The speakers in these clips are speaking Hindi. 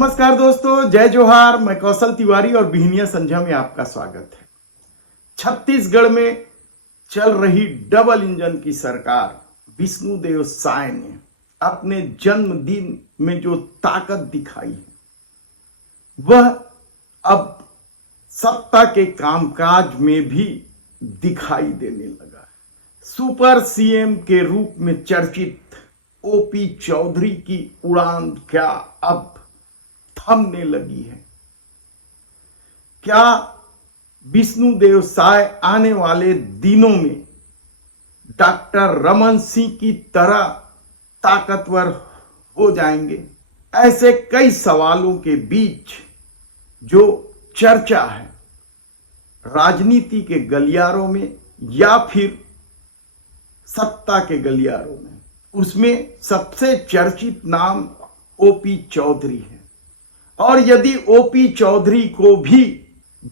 नमस्कार दोस्तों, जय जोहार। मैं कौशल तिवारी और बिहनिया संध्या में आपका स्वागत है। छत्तीसगढ़ में चल रही डबल इंजन की सरकार विष्णुदेव साय ने अपने जन्मदिन में जो ताकत दिखाई है वह अब सत्ता के कामकाज में भी दिखाई देने लगा है। सुपर सीएम के रूप में चर्चित ओपी चौधरी की उड़ान क्या अब थमने लगी है? क्या विष्णुदेव साय आने वाले दिनों में डॉक्टर रमन सिंह की तरह ताकतवर हो जाएंगे? ऐसे कई सवालों के बीच जो चर्चा है राजनीति के गलियारों में या फिर सत्ता के गलियारों में, उसमें सबसे चर्चित नाम ओपी चौधरी है। और यदि ओपी चौधरी को भी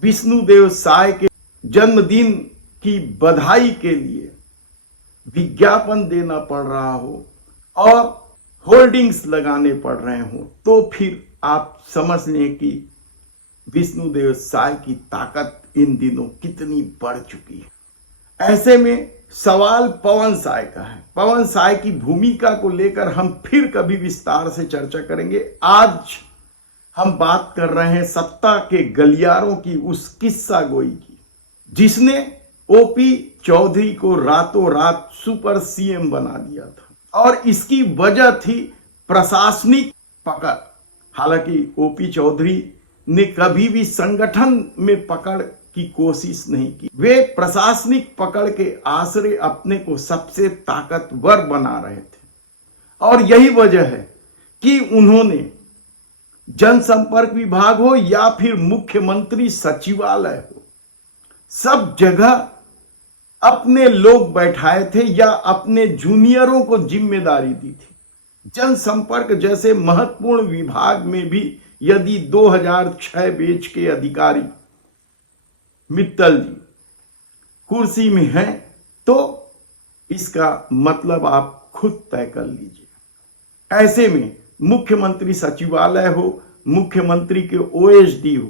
विष्णुदेव साय के जन्मदिन की बधाई के लिए विज्ञापन देना पड़ रहा हो और होर्डिंग्स लगाने पड़ रहे हो, तो फिर आप समझ लें कि विष्णुदेव साय की ताकत इन दिनों कितनी बढ़ चुकी है। ऐसे में सवाल पवन साय का है। पवन साय की भूमिका को लेकर हम फिर कभी विस्तार से चर्चा करेंगे। आज हम बात कर रहे हैं सत्ता के गलियारों की उस किस्सा गोई की जिसने ओपी चौधरी को रातों रात सुपर सीएम बना दिया था, और इसकी वजह थी प्रशासनिक पकड़। हालांकि ओपी चौधरी ने कभी भी संगठन में पकड़ की कोशिश नहीं की। वे प्रशासनिक पकड़ के आश्रय अपने को सबसे ताकतवर बना रहे थे, और यही वजह है कि उन्होंने जनसंपर्क विभाग हो या फिर मुख्यमंत्री सचिवालय हो, सब जगह अपने लोग बैठाए थे या अपने जूनियरों को जिम्मेदारी दी थी। जनसंपर्क जैसे महत्वपूर्ण विभाग में भी यदि 2006 बैच के अधिकारी मित्तल जी कुर्सी में हैं तो इसका मतलब आप खुद तय कर लीजिए। ऐसे में मुख्यमंत्री सचिवालय हो, मुख्यमंत्री के ओएसडी हो,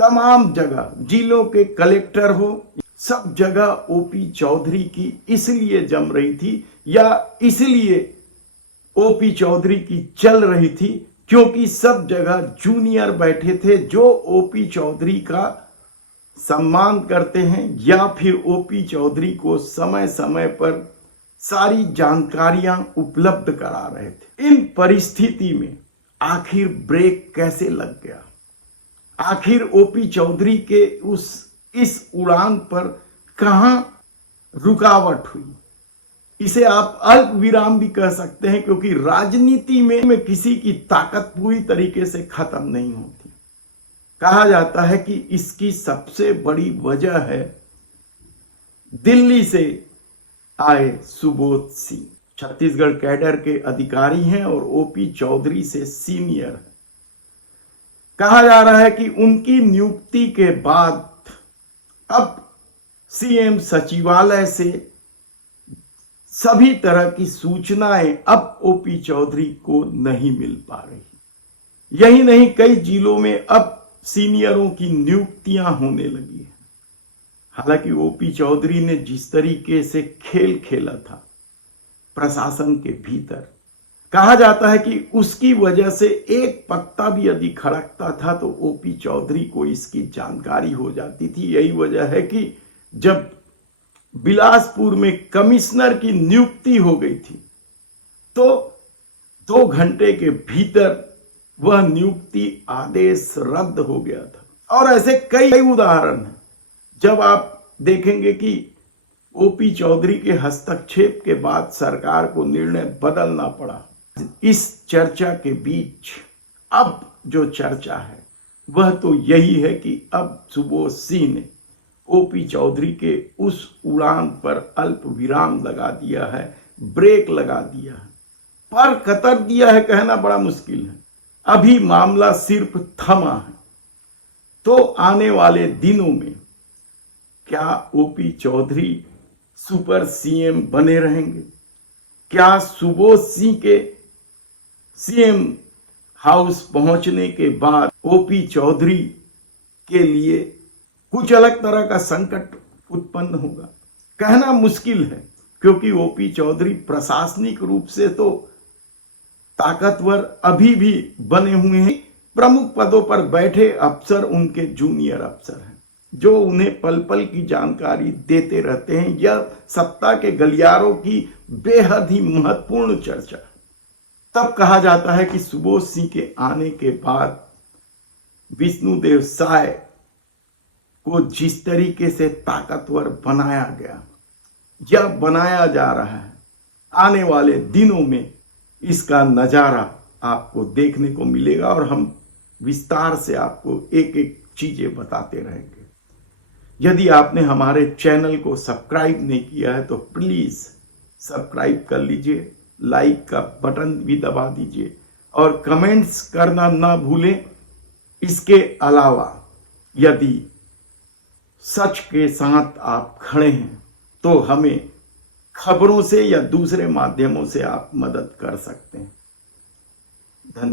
तमाम जगह जिलों के कलेक्टर हो, सब जगह ओपी चौधरी की इसलिए जम रही थी या इसलिए ओपी चौधरी की चल रही थी क्योंकि सब जगह जूनियर बैठे थे जो ओपी चौधरी का सम्मान करते हैं या फिर ओपी चौधरी को समय समय पर सारी जानकारियां उपलब्ध करा रहे थे। इन परिस्थिति में आखिर ब्रेक कैसे लग गया? आखिर ओपी चौधरी के इस उड़ान पर कहां रुकावट हुई? इसे आप अल्प विराम भी कह सकते हैं, क्योंकि राजनीति में किसी की ताकत पूरी तरीके से खत्म नहीं होती। कहा जाता है कि इसकी सबसे बड़ी वजह है दिल्ली से आए सुबोध सिंह। छत्तीसगढ़ कैडर के अधिकारी हैं और ओपी चौधरी से सीनियर है। कहा जा रहा है कि उनकी नियुक्ति के बाद अब सीएम सचिवालय से सभी तरह की सूचनाएं अब ओपी चौधरी को नहीं मिल पा रही। यही नहीं, कई जिलों में अब सीनियरों की नियुक्तियां होने लगी हैं। हालांकि ओपी चौधरी ने जिस तरीके से खेल खेला था प्रशासन के भीतर, कहा जाता है कि उसकी वजह से एक पत्ता भी यदि खड़कता था तो ओपी चौधरी को इसकी जानकारी हो जाती थी। यही वजह है कि जब बिलासपुर में कमिश्नर की नियुक्ति हो गई थी तो 2 घंटे के भीतर वह नियुक्ति आदेश रद्द हो गया था। और ऐसे कई उदाहरण हैं जब आप देखेंगे कि ओपी चौधरी के हस्तक्षेप के बाद सरकार को निर्णय बदलना पड़ा। इस चर्चा के बीच अब जो चर्चा है वह तो यही है कि अब सुबोध सिंह ने ओपी चौधरी के उस उड़ान पर अल्प विराम लगा दिया है, ब्रेक लगा दिया है, पर कतर दिया है कहना बड़ा मुश्किल है। अभी मामला सिर्फ थमा है। तो आने वाले दिनों में क्या ओपी चौधरी सुपर सीएम बने रहेंगे? क्या सुबोध सिंह के सीएम हाउस पहुंचने के बाद ओपी चौधरी के लिए कुछ अलग तरह का संकट उत्पन्न होगा। कहना मुश्किल है, क्योंकि ओपी चौधरी प्रशासनिक रूप से तो ताकतवर अभी भी बने हुए हैं। प्रमुख पदों पर बैठे अफसर उनके जूनियर अफसर हैं, जो उन्हें पल पल की जानकारी देते रहते हैं। यह सत्ता के गलियारों की बेहद ही महत्वपूर्ण चर्चा। तब कहा जाता है कि सुबोध सिंह के आने के बाद विष्णुदेव साय को जिस तरीके से ताकतवर बनाया गया या बनाया जा रहा है, आने वाले दिनों में इसका नजारा आपको देखने को मिलेगा और हम विस्तार से आपको एक एक चीजें बताते रहेंगे। यदि आपने हमारे चैनल को सब्सक्राइब नहीं किया है तो प्लीज सब्सक्राइब कर लीजिए, लाइक का बटन भी दबा दीजिए और कमेंट्स करना ना भूलें। इसके अलावा यदि सच के साथ आप खड़े हैं तो हमें खबरों से या दूसरे माध्यमों से आप मदद कर सकते हैं। धन्यवाद।